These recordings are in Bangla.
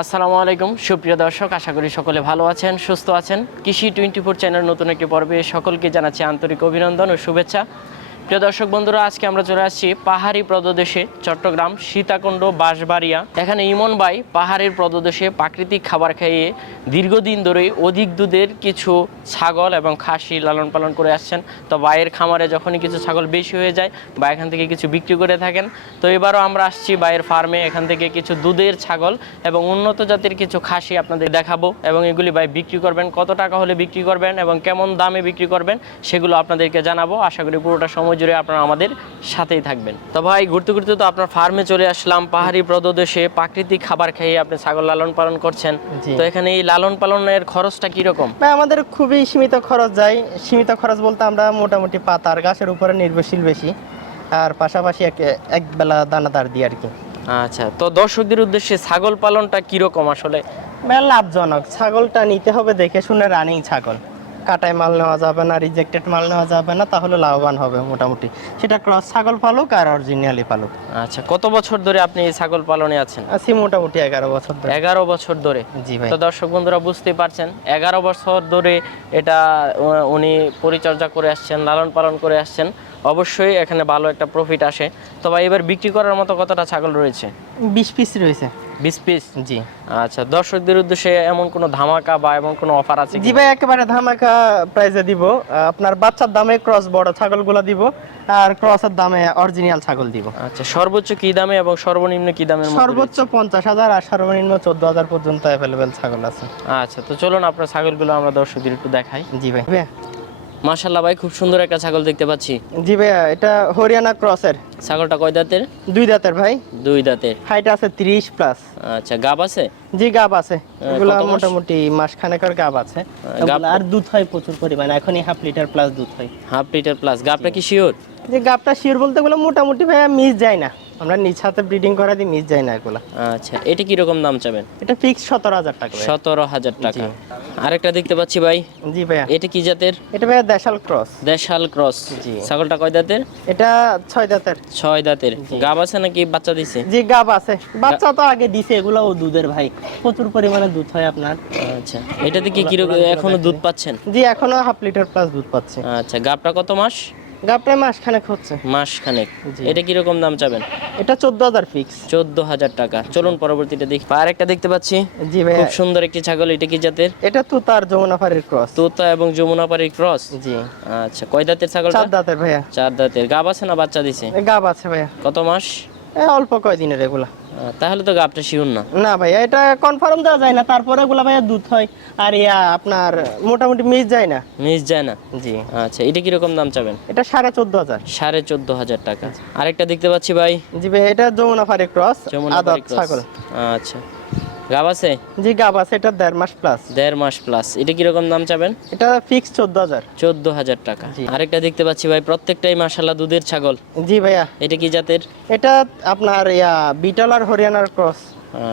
আসসালামু আলাইকুম, সুপ্রিয় দর্শক, আশা করি সকলে ভালো আছেন, সুস্থ আছেন। কৃষি টোয়েন্টি ফোর চ্যানেল নতুন একটি পর্বে সকলকে জানাচ্ছি আন্তরিক অভিনন্দন ও শুভেচ্ছা। প্রিয় দর্শক বন্ধুরা, আজকে আমরা চলে আসছি পাহাড়ি প্রদেশে, চট্টগ্রাম, সীতাকুণ্ড, বাঁশবাড়িয়া। এখানে ইমন ভাই পাহাড়ের প্রদেশে প্রাকৃতিক খাবার খাইয়ে দীর্ঘদিন ধরে অধিক দুধের কিছু ছাগল এবং খাসি লালন পালন করে আসছেন। তো ভাইয়ের খামারে যখনই কিছু ছাগল বেশি হয়ে যায় বা এখান থেকে কিছু বিক্রি করে থাকেন। তো এবারও আমরা আসছি ভাইয়ের ফার্মে, এখান থেকে কিছু দুধের ছাগল এবং উন্নত জাতের কিছু খাসি আপনাদের দেখাবো এবং এগুলি ভাই বিক্রি করবেন, কত টাকা হলে বিক্রি করবেন এবং কেমন দামে বিক্রি করবেন সেগুলো আপনাদেরকে জানাব। আশা করি পুরোটা সময় জুড়ে আপনারা আমাদের সাথেই থাকবেন। তো ভাই ঘুরতে ঘুরতে তো আপনার ফার্মে চলে আসলাম পাহাড়ি প্রদেশে প্রাকৃতিক খাবার খেয়ে আপনি ছাগল লালন পালন করছেন। তো এখানে এই লালন পালনের খরচটা কীরকম? ভাই আমাদের খুবই সীমিত খরচ যায়। সীমিত খরচ বলতে আমরা মোটামুটি পাতার গাছের উপরে নির্ভরশীল বেশি। আর পাশাপাশি এক বেলা দানাদার দিই আর কি। আচ্ছা তো দর্শকদের উদ্দেশ্যে ছাগল পালনটা কীরকম আসলে? লাভজনক। ছাগলটা নিতে হবে দেখে শুনে রানিং ছাগল। কাটায় মাল নেওয়া যাবে না রিজেক্টেড মাল নেওয়া যাবে না তাহলে লাভবান হবে মোটামুটি। সেটা ক্রস ছাগল পালুক আর অরিজিনালি পালুক। আচ্ছা কত বছর ধরে আপনি এই ছাগল পালনে আছেন? আছি মোটামুটি এগারো বছর ধরে। এগারো বছর ধরে? জি ভাই। তো দর্শক বন্ধুরা বুঝতেই পারছেন এগারো বছর ধরে এটা উনি পরিচর্যা করে আসছেন লালন পালন করে আসছেন। অবশ্যই এখানে ভালো একটা প্রফিট আসে। তবে এবার বিক্রি করার মতো কতটা ছাগল রয়েছে? বিশ পিস রয়েছে। বিশ পিস জি। আচ্ছা দর্শকদের উদ্দেশ্যে এমন কোনো ধামাকা বা এমন কোনো অফার আছে জি ভাই একেবারে ধামাকা প্রাইজে দিব। আপনার বাচ্চার দামে ক্রস বড় ছাগলগুলো দিব আর ক্রসের দামে অরিজিনাল ছাগল দিব। আচ্ছা সর্বোচ্চ কি দামে এবং সর্বনিম্ন কি দামের মধ্যে সর্বোচ্চ পঞ্চাশ হাজার আর সর্বনিম্ন চোদ্দ হাজার পর্যন্ত অ্যাভেলেবেল ছাগল আছে। আচ্ছা তো চলুন আপনার ছাগলগুলো আমরা দর্শকদের একটু দেখাই। জি ভাই। মাশাল্লাহ ভাই খুব সুন্দর একটা ছাগল দেখতে পাচ্ছি। জি ভাইয়া এটা হরিয়ানা ক্রসের। ছাগলটা কয় দাঁতের? দুই দাঁতের ভাই। দুই দাঁতের। হাইট আছে তিরিশ প্লাস আচ্ছা গাব আছে? জি গাব আছে। এগুলো? মোটামুটি মাস খানেকের গাব আছে। গাব আর দুধ হয় প্রচুর পরিমাণে এখনই হাফ লিটার প্লাস দুধ হয়। হাফ লিটার প্লাস গাবটা কি শিওর যে গাবটা শিওর বলতে গেলে মোটামুটি ভাইয়া মিস যায় না। আমরা নিজ হাতে ব্রিডিং করা দিই মিস যায় না এগুলো। আচ্ছা এটা কীরকম দাম চাবেন? এটা ফিক্স সতেরো হাজার টাকা। সতেরো হাজার টাকা। আরেকটা দেখতে পাচ্ছি ভাই। জি ভাইয়া। এটা কি জাতের? এটা ভাইয়া দেশাল ক্রস। দেশাল ক্রস। জি। ছাগলটা কয় দাঁতের? এটা ছয় দাঁতের। ছয় দাঁতের। গাব আছে নাকি বাচ্চা দিছে? জি গাব আছে। বাচ্চা তো আগে দিছে এগুলো ও দুধের ভাই। প্রচুর পরিমাণে দুধ হয় আপনার। আচ্ছা। এটাতে কি কীরকম এখনও দুধ পাচ্ছেন? জি এখনও হাফ লিটার প্লাস দুধ পাচ্ছে। আচ্ছা গাবটা কত মাস? গাবটা মাস খানেক হচ্ছে। মাস খানেক জি। এটা কীরকম দাম চাবেন? এটা চোদ্দ হাজার ফিক্স চোদ্দ হাজার টাকা। চলুন পরবর্তীতে দেখি। আর একটা দেখতে পাচ্ছি। জি ভাই খুব সুন্দর একটি ছাগল এটা কি জাতের? এটা তো তার যমুনাফারের ক্রস তোতা এবং যমুনাপাড়ির ক্রস জি। আচ্ছা কয় দাঁতের ছাগলটা? চার দাঁতের ভাইয়া। চার দাঁতের। গাব আছে না বাচ্চা দিছে? গাব আছে ভাইয়া। কত মাস? অল্প কয়দিনের এগুলা। তাহলে তো গাবটা শিউর না। না ভাই এটা কনফার্ম দেওয়া যায় না। তারপরে গুলা ভাইয়া দুধ হয় আর ইয়া আপনার মোটামুটি মিস যায় না। মিস যায় না? জি। আচ্ছা এটা কীরকম দাম চাবেন? এটা সাড়ে চোদ্দ হাজার। সাড়ে চোদ্দ হাজার টাকা। আরেকটা দেখতে পাচ্ছি ভাই। জি ভাই এটা যমুনাপাড়ি আদাত ক্রস। ছাগল। আচ্ছা। গাব আছে? জি গাব আছে এটা দেড় মাস প্লাস দেড় মাস প্লাস এটা কীরকম দাম চাবেন? এটা ফিক্স চোদ্দ হাজার। চোদ্দ হাজার টাকা। আরেকটা দেখতে পাচ্ছি ভাই প্রত্যেকটাই মাসাল্লাহ দুধের ছাগল। জি ভাইয়া। এটা কি জাতের? এটা আপনার ইয়া বিটল আর হরিয়ানার ক্রস।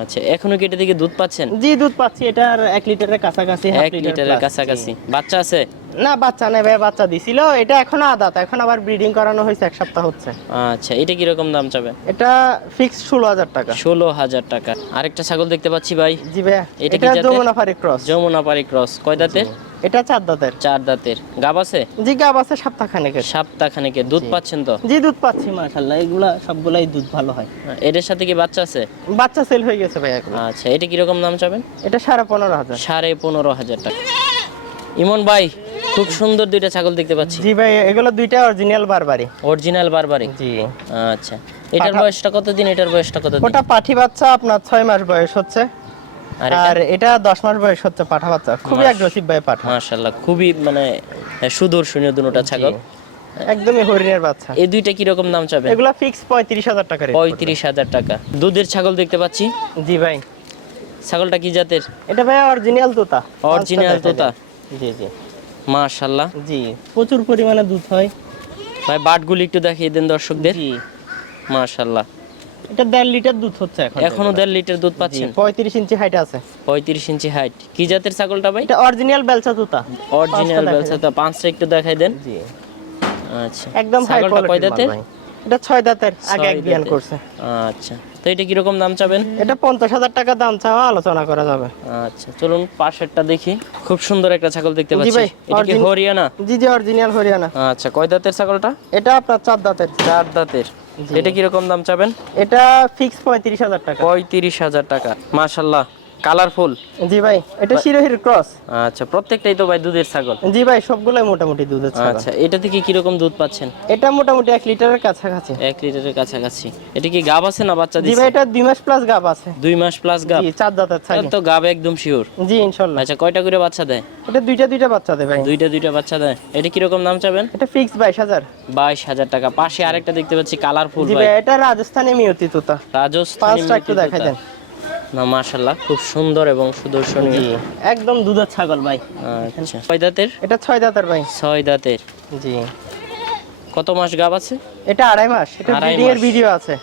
আচ্ছা এখনও কি এটা থেকে দুধ পাচ্ছেন? জি দুধ পাচ্ছি এটার এক লিটারের কাছাকাছি এক লিটারের কাছাকাছি। বাচ্চা আছে? না বাচ্চা নেই ভাই বাচ্চা দিছিল। এটা এখনও আদাত এখন আবার ব্রিডিং করানো হয়েছে এক সপ্তাহ হচ্ছে। আচ্ছা এটা কীরকম দাম চাবে? এটা ফিক্স ষোলো হাজার টাকা। ষোলো হাজার টাকা। আরেকটা ছাগল দেখতে পাচ্ছি ভাই। জি ভাইয়া এটা কি জাতের? যমুনাফারি ক্রস যমুনাপাড়ি ক্রস কয় দাঁতের? এটা চার দাঁতের। চার দাঁতের। গাব আছে? জি গাব আছে সপ্তাহ খানেকের সপ্তাহ খানেকে দুধ পাচ্ছেন তো? জি দুধ পাচ্ছি মাশাল্লাহ এগুলা সবগুলাই দুধ ভালো হয়। এদের সাথে কি বাচ্চা আছে? বাচ্চা সেল হয়ে গেছে ভাই এখন। আচ্ছা এটা কীরকম দাম চাবেন? এটা সাড়ে পনেরো হাজার। সাড়ে পনেরো হাজার টাকা। ইমন ভাই খুব সুন্দর দুইটা ছাগল দেখতে পাচ্ছি। জি ভাই এগুলো দুইটা অরিজিনাল বারবারি অরিজিনাল বারবারি জি। আচ্ছা। এটার বয়সটা কতদিন? এটার বয়সটা কতদিন? ওটা পাঠি বাচ্চা আপনার ছয় মাস বয়স হচ্ছে। আর এটা? দশ মাস বয়স হচ্ছে পাঠা বাচ্চা। খুবই অ্যাগ্রেসিভ ভাই পাঠা। মাশাল্লাহ খুবই মানে সুদর্শনীয় দুটোটা ছাগল। একদমই হরিণের বাচ্চা। এই দুইটা কীরকম দাম চাবেন এগুলা ফিক্স পঁয়ত্রিশ হাজার টাকা রেট পঁয়ত্রিশ হাজার টাকা। দুধের ছাগল দেখতে পাচ্ছি। জি ভাই। ছাগলটা কি জাতের? এটা ভাই অরিজিনাল তোতা। অরিজিনাল তোতা। জি জি। মাশাল্লাহ জি প্রচুর পরিমাণে দুধ হয়। ভাই বাটগুলি একটু দেখিয়ে দেন দর্শকদের। জি। মাশাল্লাহ এটা দেড় লিটার দুধ হচ্ছে এখন এখনও দেড় লিটার দুধ পাচ্ছেন? পঁয়ত্রিশ ইঞ্চি হাইট আছে। পঁয়ত্রিশ ইঞ্চি হাইট কি জাতের ছাগলটা ভাই? এটা অরিজিনাল বেলচা তোতা অরিজিনাল বেলসা তো পাঁচটা একটু দেখাই দেন। জি। আচ্ছা। একদম হাই কোয়ালিটি এটা ছয় দাঁতের আগে এক বিয়ান করছে। আচ্ছা। তো এটা কীরকম দাম চাবেন? এটা পঞ্চাশ হাজার টাকা দাম চাওয়া আলোচনা করা যাবে। আচ্ছা চলুন পাশেরটা দেখি। খুব সুন্দর একটা ছাগল দেখতে পাচ্ছি। এটা কি হরিয়ানা? জি জি অরিজিনাল হরিয়ানা। আচ্ছা কয় দাঁতের ছাগলটা? এটা আপনার চার দাঁতের। চার দাঁতের। এটা কীরকম দাম চাবেন? এটা ফিক্স পঁয়ত্রিশ হাজার টাকা। পঁয়ত্রিশ হাজার টাকা মাশাল্লাহ। কালারফুল। জি ভাই এটা শিরোহির ক্রস। আচ্ছা প্রত্যেকটাই তো ভাই দুধের ছাগল। জি ভাই সবগুলোই মোটামুটি দুধের ছাগল। আচ্ছা এটা থেকে কীরকম দুধ পাচ্ছেন? এটা মোটামুটি এক লিটারের কাছাকাছি। এক লিটারের কাছাকাছি। এটা কি গাব আছে না বাচ্চা জি ভাই এটা দুই মাস প্লাস গাব আছে। দুই মাস প্লাস গাব? জি চার দাঁতের ছাগল। তো গাব একদম শিওর জি ইনশাল্লাহ। আচ্ছা কয়টা করে বাচ্চা দেয়? এটা দুইটা দুইটা বাচ্চা দেবে ভাই। দুইটা দুইটা বাচ্চা দেয়। এটা কীরকম দাম চাবেন? এটা ফিক্স বাইশ হাজার। বাইশ হাজার টাকা। পাশে আরেকটা দেখতে পাচ্ছি কালারফুল জি ভাই। ভাই এটা রাজস্থানী মিয়তি তোতা। রাজস্থানী পাঁচটা একটু দেখাই দেন। না মাশাল্লাহ খুব সুন্দর এবং সুদর্শনীয়। একদম দুধের ছাগল ভাই। আচ্ছা। কয় দাঁতের? এটা ছয় দাঁতের ভাই। ছয় দাঁতের। জি। কত মাস গাব আছে? এটা আড়াই মাস। এটা ব্রিডিং এর ভিডিও আছে।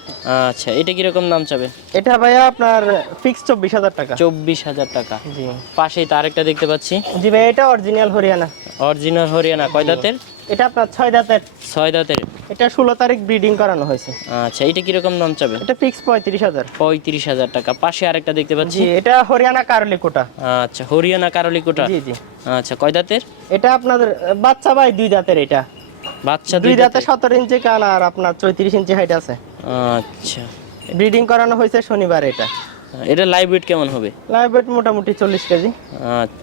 আচ্ছা এটা কীরকম দাম চাবে? এটা ভাইয়া আপনার ফিক্স চব্বিশ হাজার টাকা। চব্বিশ হাজার টাকা। জি। পাশেই তো আরেকটা দেখতে পাচ্ছি। জি ভাই এটা অরিজিনাল হরিয়ানা। অরিজিনাল হরিয়ানা কয় দাঁতের? এটা আপনার ছয় দাঁতের। ছয় দাঁতের। এটা ষোলো তারিখ ব্রিডিং করানো হয়েছে। আচ্ছা এটা কীরকম দাম চাবে? এটা ফিক্স পঁয়ত্রিশ হাজার। পঁয়ত্রিশ হাজার টাকা। পাশে আরেকটা দেখতে পাচ্ছি। এটা হরিয়ানা কারলি কোটা আচ্ছা হরিয়ানা কারলিকোটা। জি জি। আচ্ছা কয় দাঁতের? এটা আপনার বাচ্চা ভাই দুই দাঁতের এটা। বাচ্চা দুই দাঁতে সতেরো ইঞ্চি কান আর আপনার চৌত্রিশ ইঞ্চি হাইট আছে। আচ্ছা। ব্রিডিং করানো হয়েছে শনিবার এটা। এটা লাইভ ওয়েট কেমন হবে? লাইভ ওয়েট মোটামুটি চল্লিশ কেজি।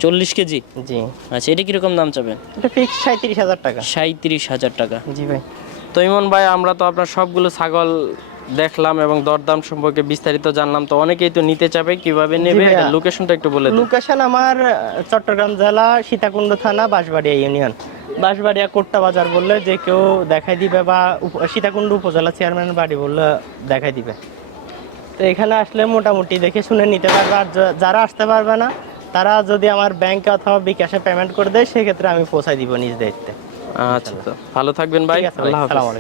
চল্লিশ কেজি? জি। আচ্ছা এটা কীরকম দাম চাবেন এটা ফিক্স সাঁত্রিশ হাজার টাকা। সাঁত্রিশ হাজার টাকা। জি ভাই। তো ইমন ভাই আমরা তো আপনার সবগুলো ছাগল দেখলাম এবং দরদাম সম্পর্কে বিস্তারিত জানলাম। তো অনেকেই তো নিতে চাবে কীভাবে নেবে? লোকেশনটা একটু বলে লোকেশন আমার চট্টগ্রাম জেলা সীতাকুণ্ড থানা বাঁশবাড়িয়া ইউনিয়ন। বাঁশবাড়িয়া কোট্টা বাজার বললে যে কেউ দেখাই দিবে বা সীতাকুণ্ড উপজেলা চেয়ারম্যানের বাড়ি বললে দেখাই দিবে। তো এখানে আসলে মোটামুটি দেখে শুনে নিতে পারবে। আর যারা আসতে পারবে না তারা যদি আমার ব্যাংকে অথবা বিকাশে পেমেন্ট করে দেয় সেক্ষেত্রে আমি পৌঁছাই দিব নিজ দায়িত্বে। আচ্ছা তো ভালো থাকবেন ভাই। আল্লাহ হাফেজ।